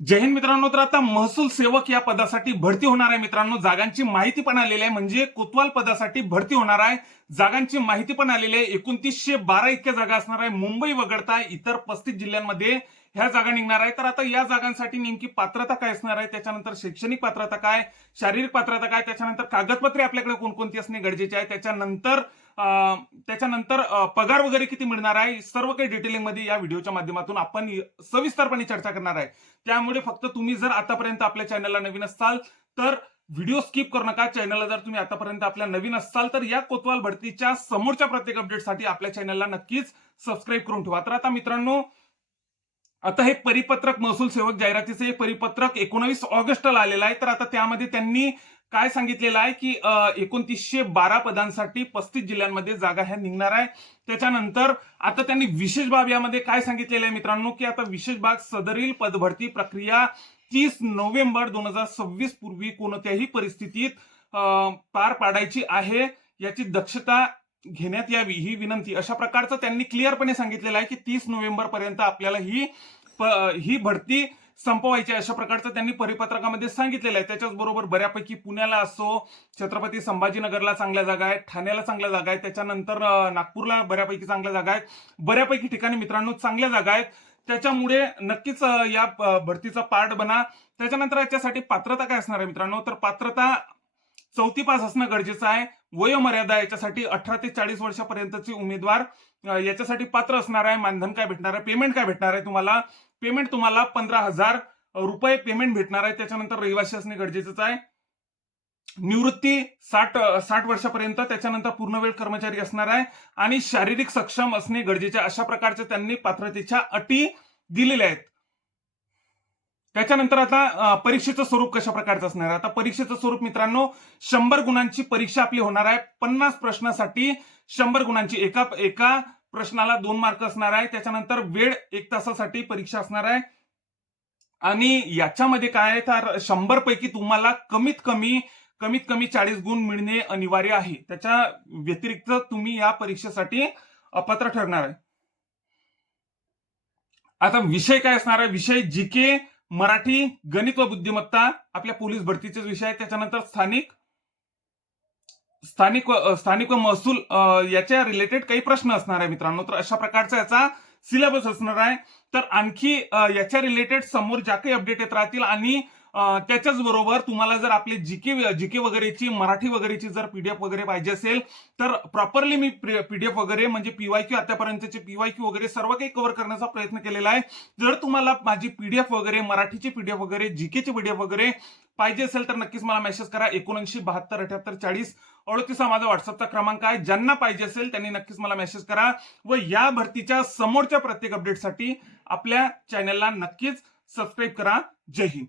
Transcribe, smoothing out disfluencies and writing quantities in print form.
जय हिंद मित्रांनो. तर आता महसूल सेवक या पदासाठी भरती होणार आहे मित्रांनो. जागांची माहिती पण आलेली आहे, म्हणजे कोतवाल पदासाठी भरती होणार आहे. जागांची माहिती पण आलेली आहे. 2912 इतक्या जागा असणार आहे. मुंबई वगळता इतर 35 जिल्ह्यांमध्ये ह्या जागा निघणार आहे. तर आता या जागांसाठी नेमकी पात्रता काय असणार आहे, त्याच्यानंतर शैक्षणिक पात्रता काय, शारीरिक पात्रता काय, त्याच्यानंतर कागदपत्रे आपल्याकडे कोणकोणती असणे गरजेचे आहे, त्याच्यानंतर पगार वगैरे किती मिळणार आहे, सर्व काही डिटेलिंग मध्ये या व्हिडिओच्या माध्यमातून आपण सविस्तरपणे चर्चा करणार आहे. त्यामुळे फक्त तुम्ही जर आतापर्यंत आपल्या चॅनलला नवीन असाल तर व्हिडिओ स्किप करू नका. चॅनलला जर तुम्ही आतापर्यंत आपल्या नवीन असाल तर या कोतवाल भरतीच्या समोरच्या प्रत्येक अपडेटसाठी आपल्या चॅनलला नक्कीच सबस्क्राईब करून ठेवा. तर आता मित्रांनो, आता हे परिपत्रक महसूल सेवक जाहिरातीचे हे परिपत्रक 19 ऑगस्टला आलेलं आहे. तर आता त्यामध्ये त्यांनी काय सांगितलेलं आहे की 2912 पदांसाठी 35 जिल्ह्यांमध्ये जागा ह्या निघणार आहे. त्याच्यानंतर आता त्यांनी विशेष बाब यामध्ये काय सांगितलेलं आहे मित्रांनो, की आता विशेष बाब सदरील पदभरती प्रक्रिया 30 नोव्हेंबर 2026 पूर्वी कोणत्याही परिस्थितीत पार पाडायची आहे, याची दक्षता घेण्यात यावी ही विनंती, अशा प्रकारचं त्यांनी क्लिअरपणे सांगितलेलं आहे की 30 नोव्हेंबर पर्यंत आपल्याला ही भरती संपवायची अशा प्रकारचं त्यांनी परिपत्रकामध्ये सांगितलेलं आहे. त्याच्याच बरोबर बऱ्यापैकी पुण्याला असो, छत्रपती संभाजीनगरला चांगल्या जागा आहेत, ठाण्याला चांगल्या जागा आहेत, त्याच्यानंतर नागपूरला बऱ्यापैकी चांगल्या जागा आहेत, बऱ्यापैकी ठिकाणी मित्रांनो चांगल्या जागा आहेत. त्याच्यामुळे नक्कीच या भरतीचा पार्ट बना. त्याच्यानंतर याच्यासाठी पात्रता काय असणार आहे मित्रांनो, तर पात्रता 4थी पास असणं गरजेचं आहे. वयोमर्यादा याच्यासाठी 18 ते 40 वर्षापर्यंतचे उमेदवार याच्यासाठी पात्र असणार आहे. मानधन काय भेटणार आहे, पेमेंट काय भेटणार आहे, पेमेंट तुम्हाला 15,000 रुपये पेमेंट भेटणार आहे. त्याच्यानंतर रहिवासी असणे गरजेचंच आहे. निवृत्ती 60 वर्षापर्यंत, त्याच्यानंतर पूर्णवेळ कर्मचारी असणार आहे आणि शारीरिक सक्षम असणे गरजेचे, अशा प्रकारचे त्यांनी पात्रतेच्या अटी दिलेल्या आहेत. त्याच्यानंतर आता परीक्षेचं स्वरूप कशा प्रकारचं असणार आहे. आता परीक्षेचं स्वरूप मित्रांनो, 100 गुणांची परीक्षा आपली होणार आहे. 50 प्रश्नासाठी 100 गुणांची, एका प्रश्नाला 2 मार्क असणार आहे. त्याच्यानंतर वेळ 1 तासासाठी परीक्षा असणार आहे. आणि याच्यामध्ये काय आहे, तर 100 पैकी तुम्हाला कमीत कमी 40 गुण मिळणे अनिवार्य आहे. त्याच्या व्यतिरिक्त तुम्ही या परीक्षेसाठी अपात्र ठरणार आहे. आता विषय काय असणार आहे, विषय जीके, मराठी, गणित व बुद्धिमत्ता आपल्या पोलीस भरतीचे विषय आहे. त्याच्यानंतर स्थानिक व महसूल याच्या रिलेटेड काही प्रश्न असणार आहे मित्रांनो. तर अशा प्रकारचा याचा सिलेबस असणार आहे. तर आणखी याच्या रिलेटेड समोर ज्या काही अपडेट येत राहतील आणि त्याच्याच बरोबर तुम्हाला जर आपले जीके वगैरेची, मराठी वगैरेची जर पीडीएफ वगैरे पाहिजे असेल तर प्रॉपरली मी पीडीएफ वगैरे म्हणजे पीवायक्यू, आतापर्यंतचे पीवायक्यू वगैरे सर्व काही कव्हर करण्याचा प्रयत्न केलेला आहे. जर तुम्हाला माझी पीडीएफ वगैरे, मराठीची पीडीएफ वगैरे, जीकेची पीडीएफ वगैरे पाहिजे असेल तर नक्कीच मला मेसेज करा. 7972784038 हा माझा व्हॉट्सअपचा क्रमांक आहे. ज्यांना पाहिजे असेल त्यांनी नक्कीच मला मेसेज करा व या भरतीच्या समोरच्या प्रत्येक अपडेटसाठी आपल्या चॅनलला नक्कीच सबस्क्राईब करा. जय हिंद.